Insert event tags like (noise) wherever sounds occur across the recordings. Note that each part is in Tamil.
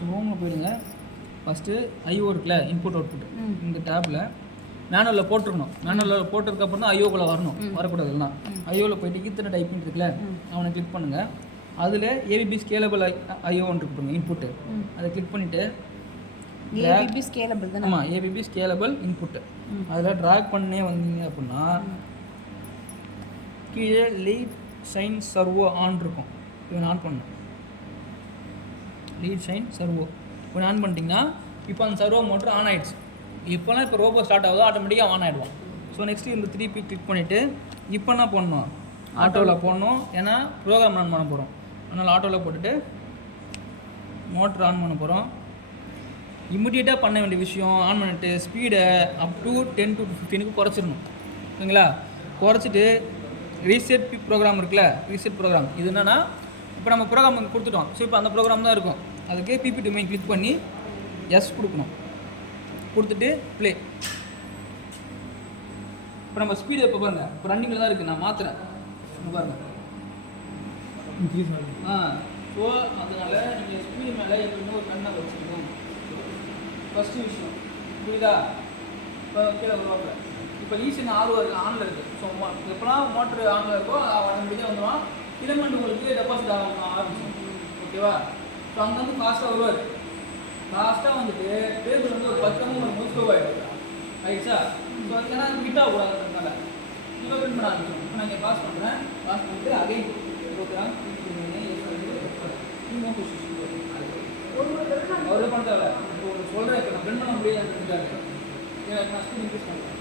ஸோ ஹோமில் போயிடுங்க ஃபஸ்ட்டு ஐஓ இருக்குல்ல இன்புட் அவுட்புட். இந்த டேப்பில் மேனுவலில் போட்டிருக்கணும். மேனுவலில் போட்டதுக்கப்புறம் தான் ஐஓக்குள்ளே வரணும். வரக்கூடாது எல்லாம் ஐஓவில் போயிட்டு இத்தனை டைப்பிங் இருக்குல்ல அவனை கிளிக் பண்ணுங்கள் அதில் ஏபிபி ஸ்கேலபிள் ஐ ஐஓன்னு இருக்கு இன்புட்டு. அதை கிளிக் பண்ணிவிட்டு ஏபிபி ஸ்கேலபிள் தானே? ஆமாம் ஏபிபி ஸ்கேலபிள் இன்புட்டு அதில் ட்ராக் பண்ணே வந்தீங்க அப்படின்னா கீழே லீட் ஷைன் சர்வோ ஆன் இருக்கும். இவன் ஆன் பண்ணணும். லீட் ஷைன் சர்வோ இப்போ ஆன் பண்ணிட்டீங்கன்னா இப்போ அந்த சர்வோ மோட்டர் ஆன் ஆகிடுச்சு இப்போலாம் இப்போ ரோபோ ஸ்டார்ட் ஆகுதோ ஆட்டோமேட்டிக்காக ஆன் ஆகிடுவோம் ஸோ நெக்ஸ்ட்டு இந்த த்ரீ பி கிளிக் பண்ணிவிட்டு இப்போ என்ன பண்ணணும்? ஆட்டோவில் போடணும். ஏன்னா ப்ரோக்ராம் ரன் பண்ண போகிறோம் அதனால் ஆட்டோவில் போட்டுட்டு மோட்டர் ஆன் பண்ண போகிறோம் இமிடியேட்டாக பண்ண வேண்டிய விஷயம் ஆன் பண்ணிட்டு ஸ்பீடை அப் டு டென் டு ஃபிஃப்டீனுக்கு குறைச்சிடணும். ஓகேங்களா குறைச்சிட்டு ரீசெட் ப்ரோக்ராம் இருக்குல்ல ரீசெட் ப்ரோக்ராம் இது என்னென்னா இப்போ நம்ம ப்ரோக்ராம் கொடுத்துட்டோம். ஸோ இப்போ அந்த ப்ரோக்ராம் தான் இருக்கும். அதுக்கு பிபி டொமைன் கிளிக் பண்ணி எஸ் கொடுக்கணும். கொடுத்துட்டு ப்ளே இப்போ நம்ம ஸ்பீடு இப்போ பாருங்க. இப்போ ரன்னிங்கில் தான் இருக்குது நான் மாற்றுறேன் பாருங்கள் பாருங்க. ஆ. ஸோ அதனால் நீங்கள் ஸ்பீடு மேலே எப்பவுமே ஒரு கண்ணை வச்சுக்கணும். ஃபஸ்ட்டு விஷயம். புரியுதா? இப்போ கீழே வருவாங்க இப்போ e ஈசன் ஆர்வம் இருக்குது ஆனில் இருக்குது ஸோ எப்போலாம் மோட்ரு ஆனில் இருக்கோ ஆட்டோமேட்டிக்காக வந்துடும் இலமெண்ட் உங்களுக்கு டெபாசிட் ஆக ஆரம்பிச்சிடும் ஓகேவா ஸோ அங்கே வந்து ஃபாஸ்ட்டாக வருவார். ஃபாஸ்ட்டாக வந்துட்டு டேபிள் வந்து ஒரு பத்தமும் ஒரு முஸ்லோ ஆகிடும் ஆயிடுச்சா ஸோ அது ஏன்னா ஹிட் ஆகக்கூடாதுன்றதுனால இப்போ பிரிண்ட் பண்ண ஆரம்பிச்சோம் இப்போ நான் பாஸ் பண்ணுறேன் பாஸ் பண்ணிட்டு அகைன் ப்ரோக்ராம் அவரே பண்ண தேவை இப்போ உங்களுக்கு சொல்கிறேன் இப்போ நான் பிரிண்ட் பண்ண முடியாதுன்றதுக்காக எனக்கு நான் ஸ்பீட் இன்க்ரீஸ் பண்ணுறேன்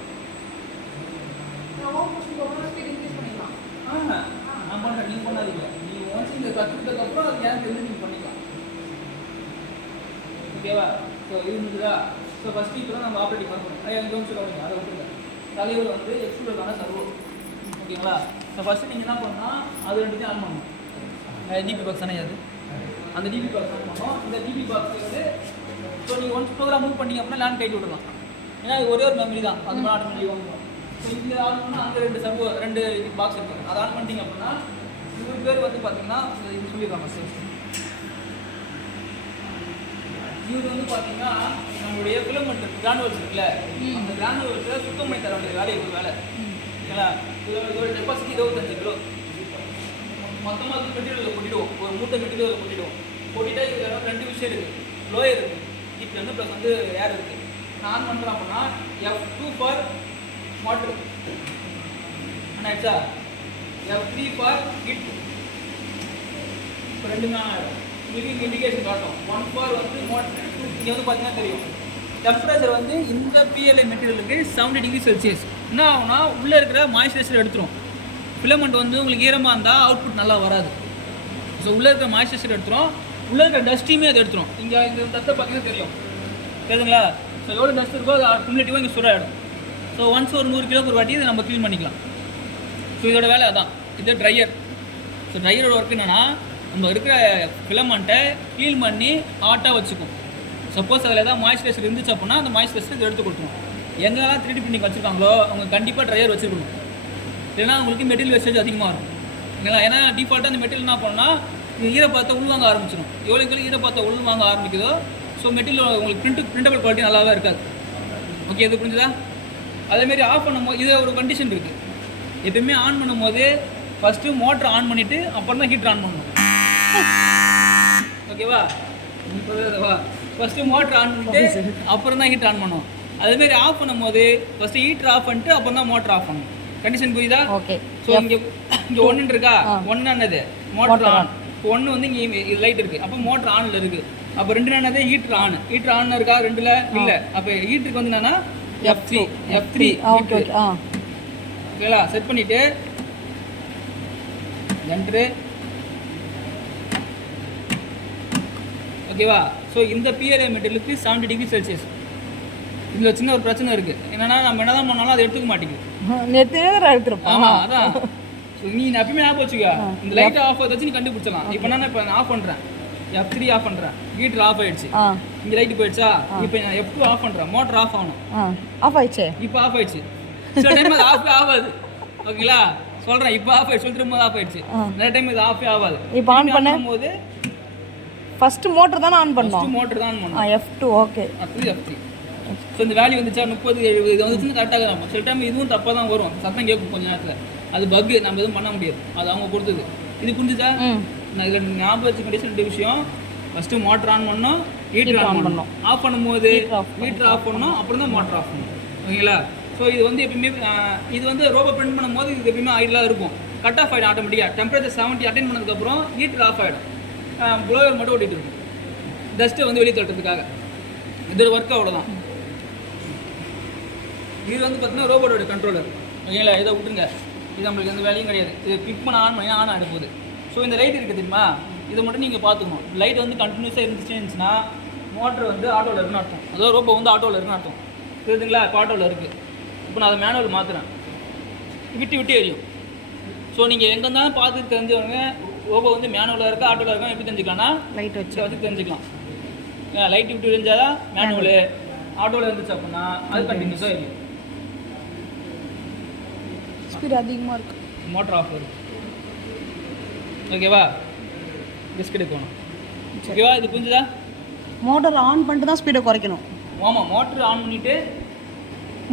ஆ நான் பண்ணுறேன் நீங்கள் பண்ணாதீங்க. நீங்கள் ஒன்ஸ் இந்த கற்றுக்கிட்டதுக்கப்புறம் அது எனக்கு தெரிஞ்சு நீங்கள் பண்ணிக்கலாம். ஓகேவா ஸோ இது ஸோ ஃபஸ்ட் இப்போ தான் நம்ம ஆப்ரேட்டிங் பண்ணணும். ஐயா இங்கே வந்து சொல்லுவாங்க அதை விட்டுருங்க. தலைவர் வந்து எக்ஸ்பிளோக்கான சர்வோ. ஓகேங்களா ஸோ ஃபஸ்ட்டு நீங்கள் என்ன பண்ணால் அது ரெண்டுத்தையும் ஆன் பண்ணணும். டிபி பாக்ஸ் தானே அது? அந்த டிபி பாக்ஸ் ஆன் பண்ணோம் இந்த டிபி பாக்ஸ் வந்து ஸோ நீங்கள் ஒன்ஸ் ப்ரோக்ராம் மூவ் பண்ணீங்க அப்படின்னா லேண்ட் கைட்டு விடலாம் ஏன்னா இது ஒரே ஒரு மெமரி தான். அது மாதிரி ஆட்டோமேட்டிக் ஸோ ஆன் பண்ணால் அங்கே ரெண்டு சர்வோ ரெண்டு பாக்ஸ் இருக்குது அதை ஆன் பண்ணிட்டீங்க அப்படின்னா இவர் பேர் வந்து பார்த்தீங்கன்னா இது சொல்லிடுவாங்க சார் இவர் வந்து பார்த்தீங்கன்னா நம்மளுடைய ஃபிலமெண்ட் கிரானுவல்ஸ் இருக்குல்ல? அந்த கிரானுவல்ஸில் சுத்தம் பண்ணி தர வேண்டிய வேலை ஒரு வேலை ஓகேங்களா இதோட டெபாசிட் இருபத்தஞ்சு கிலோ. மொத்தமாக அது மெட்டீரியலில் கொட்டிடுவோம். ஒரு மூட்டை மெட்டீரியலில் கொட்டிடுவோம். கொட்டிட்டா இதில் ரெண்டு விஷயம் இருக்குது லோயர் இருக்குது ஹீட் வந்து ப்ளஸ் வந்து ஏர் இருக்குது நான் ஆன் பண்ணுறேன் அப்படின்னா F two for motor and it's a three for heat இப்போ ரெண்டு ஆன் ஆகிடும் உங்களுக்கு இண்டிகேஷன் காட்டும். ஒன் ஃபார் வந்து மோட்டர் இங்கே வந்து பார்த்தீங்கன்னா தெரியும். டெம்பரேச்சர் வந்து இந்த பிஎல்ஐ மெட்டீரியலுக்கு செவன்டி டிகிரி செல்சியஸ் என்ன ஆகும்னா உள்ளே இருக்கிற மாய்ஸ்சரைசர் எடுத்துரும். ஃபிலமெண்ட் வந்து உங்களுக்கு ஈரமாக இருந்தால் அவுட்புட் நல்லா வராது. ஸோ உள்ளே இருக்கிற மாய்ஸ்சரைசர் எடுத்துரும். உள்ளே இருக்கிற டஸ்ட்டையுமே அது எடுத்துரும். இங்கே இந்த தத்தை பார்த்தீங்கன்னா தெரியும். தெரியுதுங்களா ஸோ எவ்வளோ டஸ்ட் இருக்கோ அது குமுலேட்டிவாக இங்கே சுடாயிடும் ஸோ ஒன்ஸ் ஒரு நூறு கிலோக்கு ஒரு வாட்டி இதை நம்ம க்ளீன் பண்ணிக்கலாம். ஸோ இதோட வேலை அதான். இது ட்ரையர் ஸோ ட்ரையரோட ஒர்க் என்னென்னா நம்ம இருக்கிற ஃபிலமெண்ட்டை க்ளீன் பண்ணி ஹாட்டாக வச்சுக்கும் சப்போஸ் அதில் ஏதாவது மாய்ஸ்சரைசர் இருந்துச்சு அப்படின்னா அந்த மாய்ஸ்சரைசர் இதை எடுத்து கொடுக்கணும் எங்கெல்லாம் த்ரீ டி பிரிண்டிங் வச்சுருக்காங்களோ அவங்க கண்டிப்பாக ட்ரையர் வச்சுருக்கணும். இல்லைன்னா உங்களுக்கு மெட்டீரியல் வேஸ்டேஜ் அதிகமாக இருக்கும். இல்லைங்களா ஏன்னா டிஃபால்ட்டாக அந்த மெட்டீரியல் என்ன பண்ணால் இது ஈரப்பாத்தை உள்வாங்க ஆரம்பிச்சிடும் எவ்வளோக்கு ஈரப்பாத்தை உள்வாங்க ஆரம்பிக்குதோ ஸோ மெட்டீரியல் உங்களுக்கு பிரிண்ட் பிரிண்டபிள் குவாலிட்டி நல்லாவே இருக்காது. ஓகே இது புரிஞ்சுதா? அதேமாரி ஆஃப் பண்ணும்போது இது ஒரு கண்டிஷன் இருக்குது எப்பயுமே ஆன் பண்ணும்போது ஃபஸ்ட்டு மோட்டர் ஆன் பண்ணிவிட்டு அப்புறம் தான் ஹீட்டர் ஆன் பண்ணணும் ஓகேவா நீ புரியுதா ஃபஸ்ட்டு மோட்டர் ஆன் பண்ணிட்டு அப்புறம் தான் ஹீட்டர் ஆன் பண்ணணும். அதேமாரி ஆஃப் பண்ணும்போது ஃபஸ்ட்டு ஹீட்டர் ஆஃப் பண்ணிட்டு அப்புறம் தான் மோட்டர் ஆஃப் பண்ணணும். கண்டிஷன் புரியுதா? ஓகே ஸோ இங்கே இங்கே ஒன்று இருக்கா? ஒன்று என்னது மோட்டர் ஆன் இப்போ ஒன்று வந்து இங்கே லைட் இருக்குது அப்போ மோட்டர் ஆனில் இருக்குது அப்போ ரெண்டு என்னது ஹீட்டர் ஆன் ஹீட்டர் ஆன் இருக்கா? ரெண்டில்? இல்லை. அப்போ ஹீட்டருக்கு வந்து என்னன்னா F three F three okay okay ஆ ஓகேங்களா செட் பண்ணிவிட்டு என்ட்ரு ஓகேவா ஸோ இந்த பிஆர்ஏ மெட்டீரியலுக்கு செவன்டி டிகிரி செல்சியஸ் இதில் சின்ன ஒரு பிரச்சனை இருக்குது என்னன்னா நம்ம என்னதான் பண்ணாலும் அதை எடுத்துக்க மாட்டேங்குது. நேற்று எடுத்துருப்போம் ஆமா அதான். ஸோ நீ எப்பயுமே ஆஃப் வச்சுக்க. இந்த லைட் ஆஃப் வச்சு நீ கண்டுபிடிச்சலாம் இப்போ நான் இப்போ ஆஃப் பண்ணுறேன் எஃப் த்ரீ ஆஃப் பண்ணுறேன் ஹீட்டர் ஆஃப் ஆயிடுச்சு. இங்கே லைட் போயிடுச்சா? இப்போ நான் எஃப் டூ ஆஃப் பண்ணுறேன் மோட்டர் ஆஃப் ஆகணும். ஆஃப் ஆயிடுச்சே? இப்போ ஆஃப் ஆயிடுச்சு. சில டைம் அது ஆஃப் ஆகாது. ஓகேங்களா சொல்கிறேன் இப்போ ஆஃப் ஆயிடுச்சு. திரும்ப ஆஃப் ஆயிடுச்சு. நிறைய டைம் இது ஆஃபே ஆகாது. இப்போ ஆன் பண்ண. போது ஃபர்ஸ்ட் மோட்டர் தானே ஆன் பண்ணோம்? மோட்டர் தான் ஆ பண்ணணும் எஃப் டூ ஓகே அடுத்தது எஃப்டி ஸோ இந்த வேல்யூ வந்துச்சா? முப்பது எழுபது. இது வந்துச்சுன்னு கரெக்டாக தான் சில டைம் இதுவும் தப்பாக தான் வரும். சத்தம் கேட்கும் கொஞ்ச நேரத்தில். அது பக்கு நம்ம எதுவும் பண்ண முடியாது. அது அவங்க கொடுத்தது. இது புரிஞ்சுதா? நான் இதில் ஞாபகம் வச்சு கண்டிஷன் ரெண்டு விஷயம் ஃபஸ்ட்டு மோட்டர் ஆன் பண்ணோம் ஹீட்டர் ஆன் பண்ணணும். ஆஃப் பண்ணும்போது ஹீட்டர் ஆஃப் பண்ணணும். அப்புறம் தான் மோட்டர் ஆஃப் பண்ணணும். ஓகேங்களா? ஸோ இது வந்து எப்பயுமே இது வந்து ரோபோ பிரிண்ட் பண்ணும்போது இது எப்பயுமே ஐடியலாக இருக்கும். கட் ஆஃப் ஆகிடும் ஆட்டோமேட்டிக்காக டெம்பரேச்சர் செவன்ட்டி அட்டைன் பண்ணதுக்கப்புறம் ஹீட்டர் ஆஃப் ஆகிடும் ப்ளோவர் மட்டும் ஓட்டிகிட்டு இருக்கும். டஸ்ட்டை வந்து வெளியே தட்டுறதுக்காக இதோட ஒர்க் அவ்வளோதான் இது வந்து பார்த்தீங்கன்னா ரோபோட்டோட கண்ட்ரோலர் ஓகேங்களா? இதை விட்டுருங்க. இது நம்மளுக்கு எந்த வேலையும் கிடையாது. இது கிளிக் பண்ண ஆன் பண்ணி ஆன் ஆகிட போகுது ஸோ இந்த லைட் இருக்குது தெரியுமா? இதை மட்டும் நீங்கள் பார்த்துக்கணும். லைட் வந்து கண்டினியூஸாக இருந்துச்சு இருந்துச்சுன்னா மோட்டர் வந்து ஆட்டோவில் இருக்குன்னு அர்த்தம். அதாவது ரோபோ வந்து ஆட்டோவில் இருக்குன்னு அர்த்தம். புரியுதுங்களா? இப்போ ஆட்டோவில் இருக்குது இப்போ நான் அதை மேனுவல் மாற்றுறேன் விட்டு விட்டு எரியும். ஸோ நீங்கள் எங்கே இருந்தாலும் பார்த்து தெரிஞ்சவங்க ரோபோ வந்து மேனுவலாக இருக்கா ஆட்டோவில் இருக்கா எப்படி தெரிஞ்சுக்கலாம்னா லைட் வச்சு. வச்சு தெரிஞ்சுக்கலாம். லைட் விட்டு எரிஞ்சால் தான் மேனுவலு ஆட்டோவில் இருந்துச்சு அப்படின்னா அது கண்டினியூஸாக எரியும். ஸ்பீட் அதிகமாக இருக்கு. மோட்டர் ஆஃப் வரும் ஓகேவா? பிஸ்கட் போகணும் ஓகேவா? இது புரிஞ்சுதா? மோட்டர் ஆன் பண்ணிட்டு தான் ஸ்பீடை குறைக்கணும். ஆமாம் மோட்டர் ஆன் பண்ணிட்டு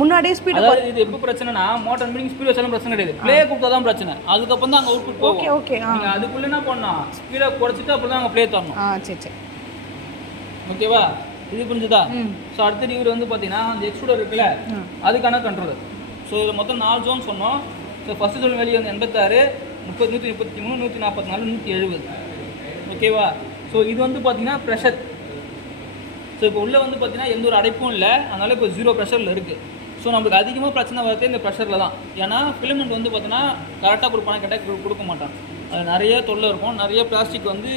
முன்னாடியே ஸ்பீடு அதாவது இது எப்போ பிரச்சனைனா மோட்டர் மீனிங் ஸ்பீட் வச்சாலும் பிரச்சனை கிடையாது. ப்ளே கொடுத்தா தான் பிரச்சனை. அதுக்கப்புறம் தான் அங்கே அவுட்புட் ஓகே போகும் ஓகே ஆ. நீங்கள் அதுக்குள்ளே என்ன பண்ணலாம் ஸ்பீடை குறைச்சிட்டு அப்புறம் தான் அங்கே ப்ளே தரணும். ஆ சரி சரி. ஓகேவா? இது புரிஞ்சுதா? ஸோ அடுத்த இவர் வந்து பார்த்தீங்கன்னா அந்த எக்ஸ்ட்ரூடர் இருக்குல்ல. அதுக்கான கண்ட்ரோலர் ஸோ இதில் மொத்தம் நாலு ஜோன் சொன்னோம். ஸோ ஃபஸ்ட்டு ஜோன் வெளியே வந்து எண்பத்தாறு முப்பது நூற்றி முப்பத்தி மூணு நூற்றி நாற்பத்தி நாலு நூற்றி எழுபது. ஓகேவா? ஸோ இது வந்து பார்த்தீங்கன்னா ப்ரெஷர் ஸோ இப்போ உள்ளே வந்து பார்த்தீங்கன்னா எந்த ஒரு அடைப்பும் இல்லை. அதனால இப்போ ஜீரோ ப்ரெஷரில் இருக்குது ஸோ நம்மளுக்கு அதிகமாக பிரச்சனை வரதே இந்த ப்ரெஷரில் தான். ஏன்னா ஃபிலிமெண்ட் வந்து பார்த்தீங்கன்னா கரெக்டாக கொடுப்பானா கேட்டால் கொடுக்க மாட்டான். அது நிறைய தொல்லை இருக்கும். நிறைய பிளாஸ்டிக் வந்து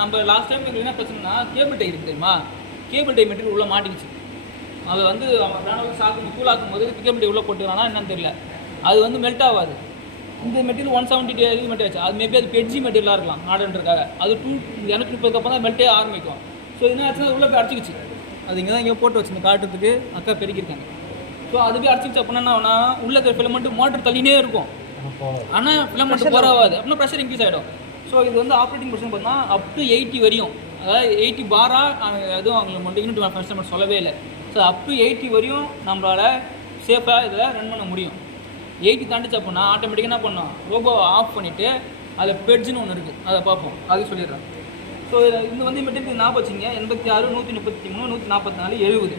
நம்ம லாஸ்ட் டைம் என்ன பிரச்சனைனா கேபிள் டை இருக்கு தெரியுமா? கேபிள் டை மெட்டீரியல் உள்ளே மாட்டிக்கிச்சு. அதை வந்து அவன் பிராண்ட் சாக்கு கூழாக்கும் போது கேபிள் டை உள்ளே போட்டுக்கிறானா என்னன்னு தெரியல. அது வந்து மெல்ட் ஆகாது. இந்த மெட்டீரியல் ஒன் செவன்ட்டி டே மெட்டீரியல் ஆச்சு அது மேபி அது பெட்ஜி மெட்டீரியலாக இருக்கலாம் மாடர்ன்றக்காக அது டூ இரநூத்தி முப்பதுக்கு அப்புறம் தான் மெல்ட்டே ஆரம்பிக்கும். ஸோ என்ன ஆச்சுன்னா உள்ளே போய் அடிச்சிக்கிச்சு. அது இங்கே தான் இங்கே போட்டு வச்சுருந்த காட்டுறதுக்கு. அக்கா பெருக்கியிருக்காங்க. ஸோ அது போய் அடிச்சிக்கிச்சு அப்படின்னா என்ன உள்ள இருக்கிற ஃபிலமெண்ட் மோட்டர் தள்ளினே இருக்கும். ஆனால் ஃபிலமெண்ட் போராவாது அப்படின்னா ப்ரெஷர் இன்க்ரீஸ் ஆகிடும் ஸோ இது வந்து ஆப்ரேட்டிங் ப்ரெஷர் பார்த்தா அப் டு எயிட்டி வரையும். அதாவது எயிட்டி பாரா எதுவும் அவங்களுக்கு மட்டும் யூனிட் கஸ்டமர் சொல்லவே இல்லை. ஸோ அப் டு எயிட்டி வரையும் நம்மளால் சேஃபாக இதில் ரன் பண்ண முடியும். எயிட்டி தாண்டிச்சு அப்படின்னா ஆட்டோமேட்டிக்காக என்ன பண்ணோம்? ரோபோவை ஆஃப் பண்ணிவிட்டு அதில் பெட்ஜுன்னு ஒன்று இருக்குது அதை பார்ப்போம். அது சொல்லிடுறேன். ஸோ இது வந்து ஞாபகம் வச்சுங்க. எண்பத்தி ஆறு நூற்றி முப்பத்தி மூணு நூற்றி நாற்பத்தி நாலு எழுபது.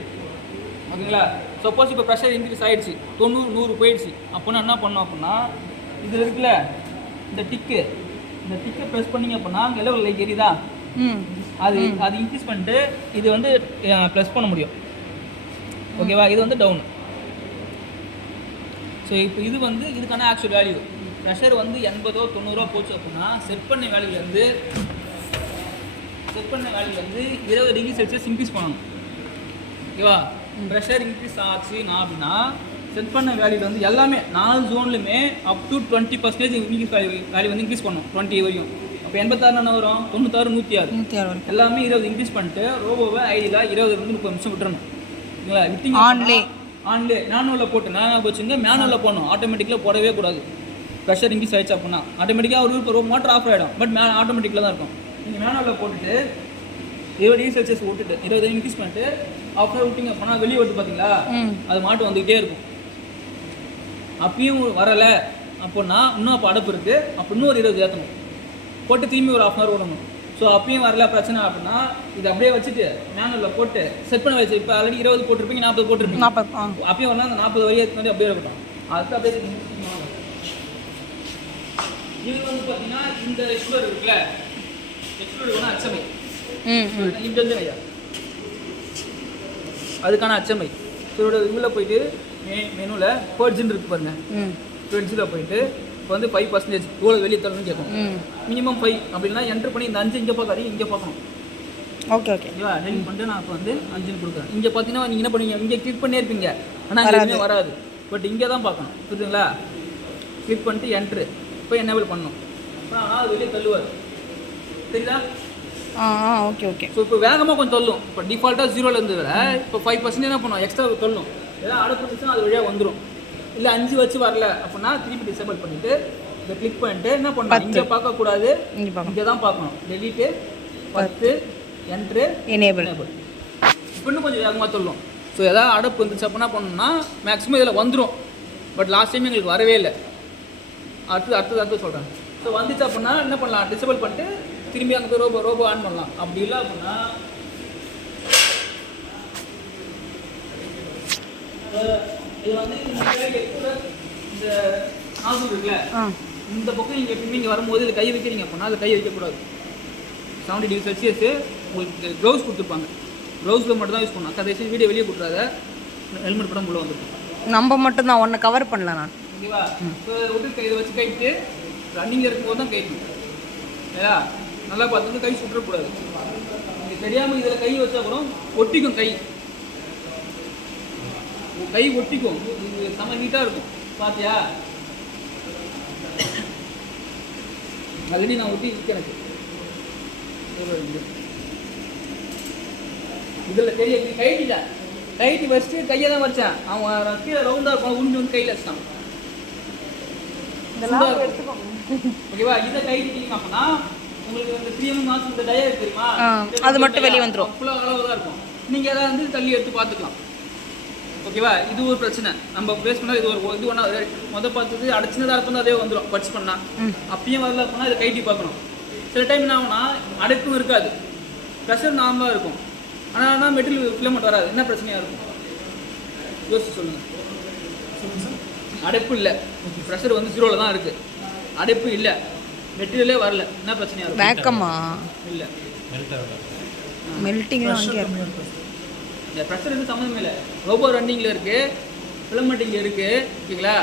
ஓகேங்களா? சப்போஸ் இப்போ ப்ரெஷர் இன்க்ரீஸ் ஆயிடுச்சு. தொண்ணூறு நூறு போயிடுச்சு. அப்படின்னா என்ன பண்ணோம் அப்படின்னா இது இருக்குல்ல இந்த டிக்கு இந்த டிக்கை ப்ரெஸ் பண்ணீங்க அப்படின்னா அங்கே லெவல் லைக் எரியுதா? அது அது இன்க்ரீஸ் பண்ணிட்டு இது வந்து ப்ளஸ் பண்ண முடியும். ஓகேவா? இது வந்து டவுன் ஸோ இப்போ இது வந்து இதுக்கான ஆக்சுவல் வேல்யூ ப்ரெஷர் வந்து எண்பதோ தொண்ணூறோ போச்சு அப்படின்னா செட் பண்ண வேல்யூலேருந்து செட் பண்ண வேல்யூலேருந்து இருபது டிகிரி செல்சியஸ் இன்க்ரீஸ் பண்ணணும். ஓகேவா ப்ரெஷர் இன்க்ரீஸ் ஆச்சுன்னா அப்படின்னா செட் பண்ண வேல்யூல வந்து எல்லாமே நாலு ஜோன்லையுமே up to twenty percentage increase value வந்து இன்க்ரீஸ் பண்ணணும் டுவெண்ட்டி வரையும். அப்போ எண்பத்தாறு என்ன வரும்? தொண்ணூத்தாறு நூற்றி ஆறு நூற்றி வரைக்கும். எல்லாமே இருபது இன்க்ரீஸ் பண்ணிட்டு ரோபோவை ஐடியில் இருபதுலேருந்து முப்பது நிமிஷம் விட்டுறணும். ஓகேங்களா விட்டிங்க ஆன்லே. ஆன்லே மேனுவலில் போட்டு நான் வச்சுங்க மேனுவலில் போடணும். ஆட்டோமேட்டிக்கில் போடவே கூடாது. ப்ரெஷர் இன்க்ரீஸ் ஆயிடுச்சு அப்படின்னா. ஆட்டோமேட்டிக்காக ஒரு இப்போ மோட்டர் ஆஃப் ஆகிடும் பட் மே ஆட்டோமேட்டிக்கில் தான் இருக்கும். நீங்கள் மேனுவலில் போட்டுட்டு இருபது டிகிரி செல்சியஸ் விட்டுட்டு இருபது இன்க்ரீஸ் பண்ணிட்டு ஆஃப் விட்டிங்க அப்படின்னா வெளியே வருது பார்த்தீங்களா அது மாட்டு வந்துக்கிட்டே இருக்கும். அப்பயும் வரலை அப்படின்னா இன்னும் அப்போ அடப்பு இருக்குது அப்போ இன்னும் ஒரு இருபது ஏற்றணும் போட்டு திரும்பி ஒரு ஆஃப் அன் விடணும் ஸோ அப்பயும் வரல. பிரச்சனை அப்படின்னா இதை அப்படியே வச்சுட்டு மேனுவலில் போட்டு செட் பண்ண வச்சு இப்போ ஆல்ரெடி இருபது போட்டிருப்பீங்க நாற்பது போட்டிருப்பீங்க. நாற்பது அப்பயும் வரலாம் அந்த நாற்பது வரையும் மாதிரி அப்படியே இருக்கட்டும். அதுக்கு அப்படியே இது வந்து பார்த்தீங்கன்னா இந்த எக்ஸ்ப்ளோர் இருக்குல்ல? எக்ஸ்ப்ளோர் வேணா அச்சமை. இங்கே வந்து ஐயா. அதுக்கான அச்சமை. இதோட இதில் போயிட்டு மெனுவில் பேர்ட்ஜின்னு இருக்கு பாருங்க. ம். பேர்ட்ஜில் போயிட்டு இப்போ வந்து ஃபைவ் பர்சன்டேஜ் இவ்வளோ வெளியே தரணும்னு கேட்கும் மினிமம் ஃபைவ் அப்படின்னா என்ட்ரு பண்ணி இந்த அஞ்சு இங்கே பார்க்காதீங்க இங்கே பார்க்கணும் ஓகே ஓகே ஓகேவா? டெலிட் பண்ணிட்டு நான் இப்போ வந்து அஞ்சுன்னு கொடுக்குறேன். இங்கே பார்த்தீங்கன்னா நீங்கள் என்ன பண்ணுவீங்க? இங்கே கிளிக் பண்ணே இருப்பீங்க. ஆனால் எதுவுமே வராது. பட் இங்கே தான் பார்க்கணும் புரியுதுங்களா? கிளிக் பண்ணிட்டு என்ட்ரு இப்போ என்னபிள் பண்ணணும். ஆனால் அது வெளியே தள்ளுவார். தெரியுதா? ஆ ஓகே ஓகே ஸோ இப்போ வேகமாக கொஞ்சம் தள்ளும். இப்போ டிஃபால்ட்டாக ஜீரோல இருந்து வர இப்போ ஃபைவ் பர்சன்ட் என்ன பண்ணும்? எக்ஸ்ட்ரா தள்ளும். ஏதாவது அடப்பு அது வழியாக வந்துடும் இல்லை அஞ்சு வச்சு வரல அப்படின்னா திருப்பி டிசேபிள் பண்ணிட்டு இதை கிளிக் பண்ணிட்டு என்ன பண்ணணும்? இங்கே பார்க்கக்கூடாது. இங்கே தான் பார்க்கணும். டெலிட்டு பத்து என்ட்ரு எனேபிள் இப்போ இன்னும் கொஞ்சம் வேகமாக சொல்லும். ஸோ எதாவது அடப்பு இருந்துச்சு அப்படின்னா பண்ணணும்னா மேக்ஸிமம் இதில் வந்துடும் பட் லாஸ்ட் டைம் எங்களுக்கு வரவே இல்லை. அடுத்து அடுத்தது அடுத்து சொல்கிறேன் ஸோ வந்துச்சு அப்படின்னா என்ன பண்ணலாம்? டிசபிள் பண்ணிட்டு திரும்பி அங்கே ரோபோ ரோபோ ஆன் பண்ணலாம். அப்படி இல்லை அப்படின்னா இது வந்து இந்த நாசூல் இருக்குல்ல இந்த பக்கம் நீங்கள் எப்பயுமே இங்கே வரும்போது இதில் கை வைக்கிறீங்க அப்படின்னா அதில் கை வைக்கக்கூடாது. செவன்டி டிகிரி செல்சியஸ் உங்களுக்கு க்ளவுஸ் கொடுத்துருப்பாங்க. க்ளவுஸில் மட்டும் தான் யூஸ் பண்ணணும். கடைசி வீடியோ வெளியே கொடுத்துறாத ஹெல்மெட் படம் உள்ள வந்துருக்கும் நம்ம மட்டும்தான் ஒன்றை கவர் பண்ணல நான். ஓகேவா? விட்டு இதை வச்சு கைட்டு ரன்னிங்கில் இருக்கும்போது தான் கைட்டணும் இல்லையா நல்லா பார்த்து கை சுற்றக்கூடாது. தெரியாமல் இதில் கை வச்சா கூட ஒட்டிக்கும் கை. கை ஒட்டிக்கும். இது செம நீட்டாக இருக்கும். பார்த்தியா ஆல்ரெடி நான் ஒட்டி இருக்கேன் எனக்கு இதில் கையை கைட்டிட்டேன் கைட்டி வச்சுட்டு கையை தான் வச்சேன் அவன் கீழே ரவுண்டாக இருக்கும். உண்டு வந்து கையில் இருக்கும். ஓகேவா இதை கைட்டிட்டீங்க அப்படின்னா உங்களுக்கு இந்த த்ரீ எம் மாசம் இந்த டயர் தெரியுமா? அது மட்டும் வெளிய வந்துரும். ஃபுல்லாக அளவு தான் இருக்கும். நீங்கள் எதாவது வந்து தள்ளி எடுத்து பார்த்துக்கலாம். ஓகேவா? இது ஒரு பிரச்சனை. நம்ம பேஸ் பண்ணால் இது ஒரு இது ஒன்றா முத பார்த்தது அடைச்சினதாக இருக்கும் அதே வந்துடும் பட்ச் பண்ணால் அப்பயும் வரல அப்படின்னா இதை கைட்டி பார்க்கணும். சில டைம் என்ன ஆகும்னா அடைப்பும் இருக்காது. ப்ரெஷர் நார்மலாக இருக்கும். ஆனால் ஆனால் மெட்டீரியல் ஃபிலமெண்ட் வராது. என்ன பிரச்சனையாக இருக்கும்? யோசிச்சு சொல்லுங்கள் அடைப்பு இல்லை. ப்ரெஷர் வந்து ஜீரோவில் தான் இருக்குது அடைப்பு இல்லை. மெட்டீரியலே வரல. என்ன பிரச்சனையாக இருக்கும்? வேக்கமா? இல்லை. மெல்ட்டிங்லாம் இந்த ப்ரெஷர் வந்து சம்மந்தமே இல்லை. ரோபோ ரன்னிங்கில் இருக்குது ஃபிலமெண்ட் இங்கே இருக்குது ஓகேங்களா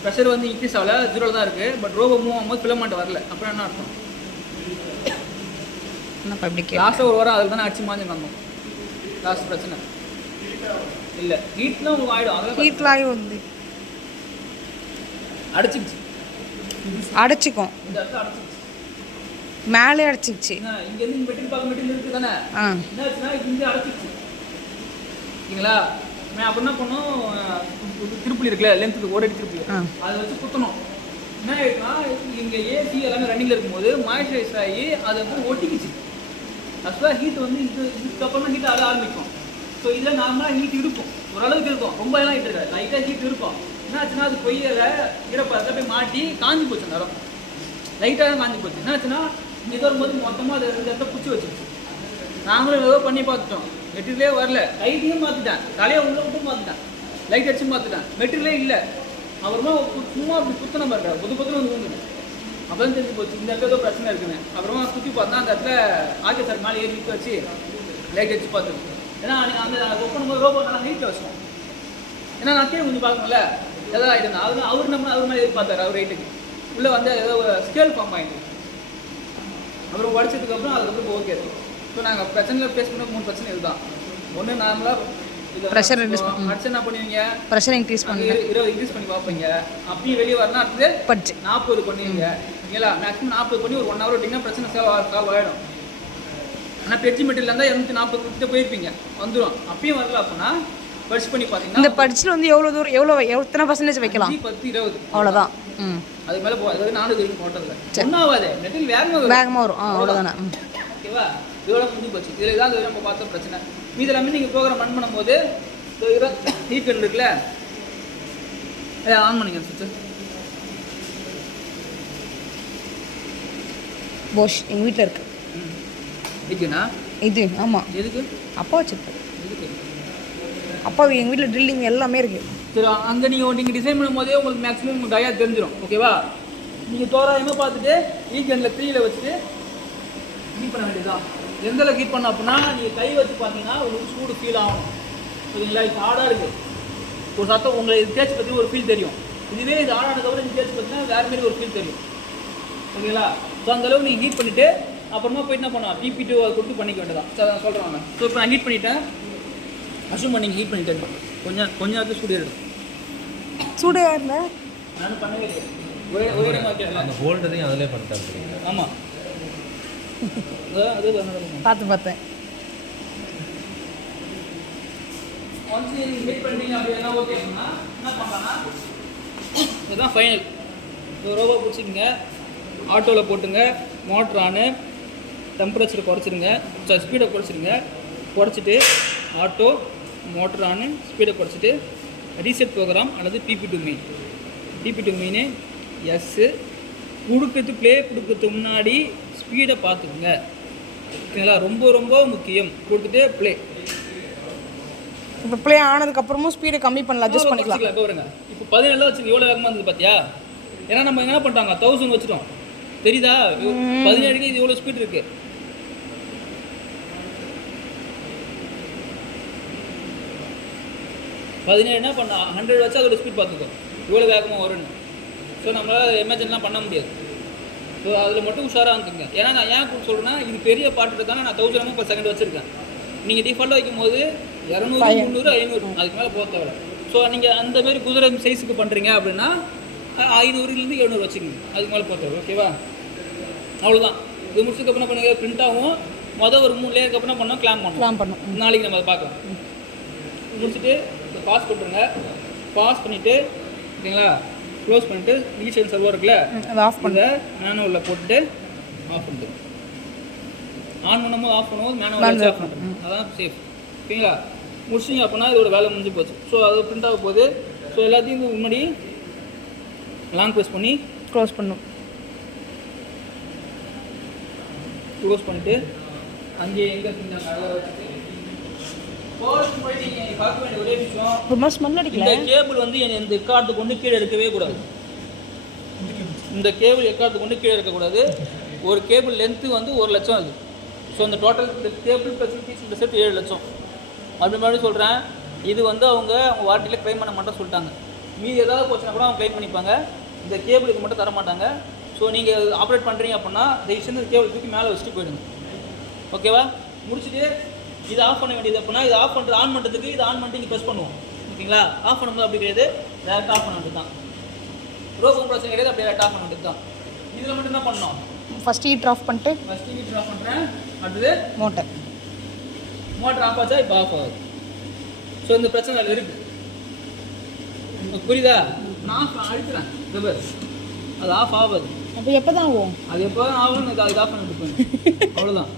ப்ரெஷர் வந்து இன்க்ரீஸ் ஆகல ஜீரோவில் தான் இருக்குது பட் ரோபோ மூவ் ஆகும்போது ஃபிலமெண்ட் வரல. அப்புறம் என்ன அர்த்தம்? லாஸ்ட்டாக ஒரு வாரம் அதில் தானே அடிச்சு மாஞ்சி வந்தோம். லாஸ்ட் பிரச்சனை. இல்லை ஹீட்லாம் உங்களுக்கு ஆகிடும் அதெல்லாம் ஹீட்லாகி வந்து. அடிச்சிக்கிச்சு அடைச்சிக்கும். இந்த இடத்துல அடிச்சிக்கிச்சு மேலே அடைச்சிக்கிச்சு என்ன இங்கேருந்து இங்கே மெட்டீரியல் பார்க்க மெட்டீரியல் இருக்குது தானே? ஆ. ஓகேங்களா அப்போ என்ன பண்ணோம்? திருப்பலி இருக்குல்ல லென்த்துக்கு திருப்பலி. ஆ. அதை வச்சு குத்தணும். என்ன ஆயிடுச்சுன்னா இங்கே ஏசி எல்லாமே ரன்னிங்கில் இருக்கும்போது மாய்ஸ்சரைஸ் ஆகி அதை வந்து ஒட்டிக்கிச்சு. ஆக்சுவலாக ஹீட் வந்து இது இதுக்கப்புறம் ஹீட் ஆக ஆரம்பிக்கும். ஸோ இதில் நார்மலாக ஹீட் இருக்கும் ஓரளவுக்கு இருக்கும். ரொம்ப எல்லாம் ஹீட் இருக்காது. லைட்டாக ஹீட் இருக்கும். என்ன ஆச்சுன்னா அது கொய்யல ஈரப்பதத்தை போய் மாட்டி காஞ்சி போச்சு இடம். லைட்டாக காஞ்சி போச்சு. என்ன ஆச்சுன்னா இங்கே போது மொத்தமாக அது ரெண்டு இடத்த பிடிச்சி வச்சிருச்சு. நாங்களும் ஏதோ பண்ணி பார்த்துட்டோம். மெட்டீரியலே வரல. லைட்டையும் மாற்றிட்டேன் தலையை உள்ள விட்டு மாற்றிட்டேன் லைட் அடிச்சு மாற்றிட்டேன் மெட்டீரியலே இல்லை. அப்புறமா சும்மா அப்படி குத்தனை பாருங்க புது புத்தனை வந்து விழுந்துது அப்போ தான் தெரிஞ்சு போச்சு இந்த இடத்துல ஏதோ பிரச்சனை இருக்குன்னு. அப்புறமா சுற்றி பார்த்தா அந்த இடத்துல ஆர்கே சார் மேலே ஏறி நிற்க வச்சு லைட் அடிச்சு பார்த்துருக்கோம் ஏன்னா அன்னைக்கு அந்த ஒப்பனும் போது ரோபோ நல்லா ஹைட்டில் வச்சோம் ஏன்னா நான் கீழே கொஞ்சம் பார்க்கணும்ல. ஏதாவது ஆகிட்டு அவர் அவர் நம்ம அவர் மாதிரி எதிர்பார்த்தார் அவர் ரைட்டுக்கு உள்ளே வந்து ஏதோ ஸ்கேல் ஃபார்ம் ஆகிட்டு அப்புறம் படிச்சதுக்கு அப்புறம் அதுக்கப்புறம் ஓகே ஸோ நாங்கள் பிரச்சனையில் ஃபேஸ் பண்ண மூணு பிரச்சனை இதுதான். ஒன்று நார்மலாக பண்ண- அடிச்சு என்ன பண்ணுவீங்க? ப்ரெஷர் இன்க்ரீஸ் பண்ணல இருபது இன்க்ரீஸ் பண்ணி பார்ப்பீங்க. அப்பயும் வெளியே வரணும் அடுத்தது பட்ஜ் நாற்பது பண்ணுவீங்க. ஓகேங்களா மேக்ஸிமம் நாற்பது பண்ணி ஒரு ஒன் ஹவர் விட்டிங்கன்னா பிரச்சனை சால்வ் சால்வ் ஆகிடும் ஆனால் பெட்ஜி மெட்டீரியல் இருந்தால் இரநூத்தி நாற்பது கிட்ட போயிருப்பீங்க. வந்துடும் அப்பயும் வரல அப்படின்னா பர்ச் பண்ணி இந்த பார்த்தீங்கன்னா பட்ஜில் வந்து எவ்வளோ தூரம் எவ்வளோ எத்தனை பர்சன்டேஜ் வைக்கலாம்? பத்து இருபது. அவ்வளோதான் ம். அதுக்கு மேலே போகாது. அது நானூறு வரைக்கும் போட்டதில்ல ஒன்றும் ஆகாது மெட்டீரியல் வேகமாக வரும். வேகமாக வரும். ஆ அவ்வளோதானே ஓகேவா? இதோட முடிஞ்சு போச்சு. இதில் இதான் இது நம்ம பார்த்த பிரச்சனை. மீதி எல்லாமே நீங்கள் ப்ரோக்ராம் ரன் பண்ணும்போது ஹீட் (laughs) இருக்குல்ல? ஏ ஆன் பண்ணிக்க சுவிட்ச் போஷ் எங்கள் வீட்டில் இருக்கு. ஹீட்கனா இது ஆமாம் எதுக்கு? அப்பா வச்சிருப்பாரு எதுக்கு? அப்பா எங்கள் வீட்டில் ட்ரில்லிங் எல்லாமே இருக்குது சரி அங்கே நீங்கள் நீங்கள் டிசைன் பண்ணும்போதே உங்களுக்கு மேக்ஸிமம் உங்களுக்கு டயா தெரிஞ்சிடும் ஓகேவா நீங்கள் தோராயமாக பார்த்துட்டு வீக்கெண்டில் த்ரீயில் வச்சுட்டு ஹீட் பண்ண வேண்டியதுதான். எந்த அளவுக்கு ஹீட் பண்ண அப்படின்னா நீங்கள் கை வச்சு பார்த்தீங்கன்னா உங்களுக்கு சூடு ஃபீல் ஆகும். சரிங்களா? இது ஹார்டாக இருக்குது ஒரு சத்தம் உங்களை இது தேய்ச்சி பற்றி ஒரு ஃபீல் தெரியும். இதுவே இது ஆடானதோட இந்த தேய்ச்சி பார்த்தீங்கன்னா வேறு மாதிரி ஒரு ஃபீல் தெரியும். ஓகேங்களா ஸோ அந்த நீங்கள் ஹீட் பண்ணிவிட்டு அப்புறமா போயிட்டு என்ன பண்ணலாம்? பிபி டூ கொடுத்து பண்ணிக்க வேண்டியதான் சார் நான் சொல்கிறேன் நான். ஸோ இப்போ நான் ஹீட் பண்ணிட்டேன். அசூம் பண்ணி ஹீட் பண்ணிட்டேன். கொஞ்சம் கொஞ்சம் நேரத்துக்கு சூடு எடுக்கும் சூடு யாருல நானும் பண்ணவே ஒரே ஒரே அந்த ஹோல்டரையும் அதிலே பண்ணிட்டாங்க ஆமாம் அதான் அது பண்ணணும் பார்த்து பார்த்தேன். இதுதான் ஃபைனல் இந்த ரோபோ பிடிச்சிக்கங்க. ஆட்டோவில் போட்டுங்க. மோட்ரு ஆனு டெம்பரேச்சரை குறைச்சிருங்க. ஸ்பீடை குறைச்சிருங்க. குறைச்சிட்டு ஆட்டோ மோட்டர் ஆனு ஸ்பீடை குறைச்சிட்டு ரீசெட் ப்ரோக்ராம் அல்லது PP to main PP to main yes கொடுக்கறது ப்ளே கொடுக்கறதுக்கு முன்னாடி ஸ்பீடை பார்த்துக்குங்க. ஓகேங்களா? ரொம்ப ரொம்ப முக்கியம். கொடுத்துட்டு ப்ளே இப்போ ப்ளே ஆனதுக்கப்புறமும் ஸ்பீடை கம்மி பண்ணலாம் அட்ஜஸ்ட் பண்ணிக்கலாம். வச்சுக்கலாம் பாருங்க. இப்போ பதினேழு வச்சுங்க எவ்வளோ வேகமாக இருந்தது பார்த்தியா ஏன்னா நம்ம என்ன பண்ணிட்டாங்க தௌசண்ட் வச்சுட்டோம். தெரியுதா? பதினேழுக்கு இது எவ்வளோ ஸ்பீட் இருக்கு? பதினேழு என்ன பண்ண? ஹண்ட்ரட் வச்சு அதோட ஸ்பீட் பார்த்துக்கோ. இவ்வளோ வேகமாக வரும்னு. ஸோ நம்மளால் எமர்ஜென்ட்லாம் பண்ண முடியாது. ஸோ அதில் மட்டும் உஷாராக இருந்துங்க ஏன்னா நான் ஏன் சொல்கிறேன்னா இது பெரிய பாட்டு தானே நான் தௌசண்ட் per செகண்ட் வச்சுருக்கேன். நீங்கள் டிஃபால்ட்டாக வைக்கும் போது இரநூறு முந்நூறு ஐநூறு. அதுக்கு மேலே போக தேவை ஸோ நீங்கள் அந்த மாதிரி குதிரை சைஸுக்கு பண்ணுறீங்க அப்படின்னா ஐநூறுலேருந்து எழுநூறு வச்சுக்கோங்க. அதுக்கு மேலே போக தேவை ஓகேவா அவ்வளோதான் இது முடிச்சதுக்கு அப்புறம் பண்ணுங்க பிரிண்ட் ஆகும். மொதல் ஒரு மூணு லேயருக்கு அப்புறம் பண்ணோம் கிளாம் பண்ணோம். ப்ளான் பண்ணும். நாளைக்கு நம்ம அதை பார்க்கலாம். முடிச்சுட்டு பாஸ் பண்ணுறோங்க பாஸ் பண்ணிவிட்டு ஓகேங்களா க்ளோஸ் பண்ணிட்டு ரீசெல் சர்வர் இருக்குல்ல? ஆஃப் பண்ணு. இதை மேனுவலில் போட்டுட்டு ஆஃப் பண்ணிட்டு ஆன் பண்ணும்போது ஆஃப் பண்ணும்போது மேனுவல் ஆஃப் பண்ணுறோம் அதான் சேஃப் ஓகேங்களா முடிச்சிங்க அப்படின்னா இதோட வேலை முடிஞ்சு போச்சு ஸோ அது பிரிண்ட் ஆக போகுது. ஸோ எல்லாத்தையும் முன்னாடி லாங் ப்ரெஸ் பண்ணி க்ளோஸ் பண்ணும் க்ளோஸ் பண்ணிட்டு அங்கே எங்கே செஞ்சாங்க அதை வச்சுட்டு போகிறதுக்கு முன்னாடி நீங்கள் பார்க்க வேண்டிய ஒரே விஷயம் ஒரு மாதிரி ஸ்மெல் அடிக்கல இந்த கேபிள் வந்து இந்த எக்கார்டு கொண்டு கீழே இருக்கவே கூடாது. இந்த கேபிள் எக்கார்டு கொண்டு கீழே இருக்கக்கூடாது ஒரு கேபிள் லென்த்து வந்து ஒரு லட்சம் அது. ஸோ அந்த டோட்டல் கேபிள் ப்ளஸ் பீஸ் இந்த சேர்த்து ஏழு லட்சம். அப்படி மாதிரி சொல்கிறேன் இது வந்து அவங்க அவங்க வாரண்டியில் க்ளைம் பண்ண மாட்டோம் சொல்லிட்டாங்க. மீதி ஏதாவது போச்சுன்னா கூட அவங்க க்ளைம் பண்ணிப்பாங்க. இந்த கேபிளுக்கு மட்டும் தர மாட்டாங்க ஸோ நீங்கள் ஆப்ரேட் பண்ணுறீங்க அப்படின்னா இந்த கேபிள் தூக்கி மேலே வச்சுட்டு போயிடுங்க. ஓகேவா முடிச்சுட்டு இது ஆஃப் பண்ண வேண்டியது அப்படின்னா இது ஆஃப் பண்ணுறது ஆன் பண்ணுறதுக்கு இது ஆன் பண்ணிட்டு இங்கே ப்ரெஸ் பண்ணுவோம். ஓகேங்களா? ஆஃப் பண்ணும்போது அப்படி கிடையாது. டேரெக்டாக ஆஃப் பண்ண வேண்டியது தான் ரோ கம்ப்ரஸர் கிடையாது அப்படியே டேரெக்டாக ஆஃப் பண்ண வேண்டியது தான் இதில் மட்டும் என்ன பண்ணணும். ஃபஸ்ட் ஹீட் ஆஃப் பண்ணிட்டு ஃபஸ்ட்டு ஹீட்டர் ஆஃப் பண்ணுறேன் அடுத்தது மோட்டர் மோட்டர் ஆஃப் ஆச்சா இப்போ ஆஃப் ஆகுது. ஸோ இந்த பிரச்சனை அதில் இருக்குது புரியுதா? நான் அழுத்துறேன். அது ஆஃப் ஆகாது. அப்போ எப்போ தான் ஆகும்? அது எப்போ ஆகும் இது அது ஆஃப் பண்ணிட்டு போயிடும் (laughs) அவ்வளோதான்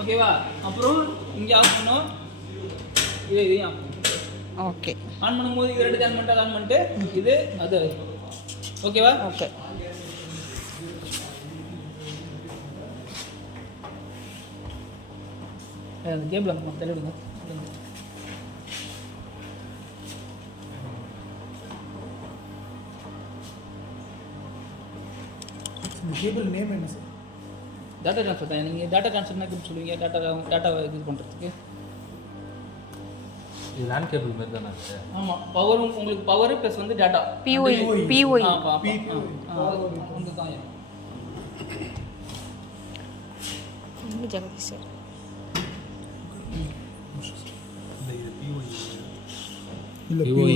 ஓகேவா அப்புறம் இங்கே ஆஃப் பண்ணோம் இது இதையும் ஓகே ஆன் பண்ணும்போது இது ரெண்டு ஆன் பண்ணிட்டு ஆன் பண்ணிட்டு இது அது ஓகேவா ஓகே கேபிள் நம்ம தள்ளிவிடுங்க கேபிள் நேம் என்ன சார் டேட்டா ட்ரான்ஸ்ஃபர் தான். நீங்கள் டேட்டா ட்ரான்ஸ்ஃபர்னா எப்படி சொல்லுவீங்க? டேட்டா டேட்டாவை இது பண்ணுறதுக்கு இது லேண்ட் கேபிள் மாதிரி தானே ஆமாம் பவரும் உங்களுக்கு பவர் ப்ளஸ் வந்து டேட்டா பிஓஇ பிஓஇ ஆ பா வந்து தான் ஜெகதீஷ் சார் இல்லை POE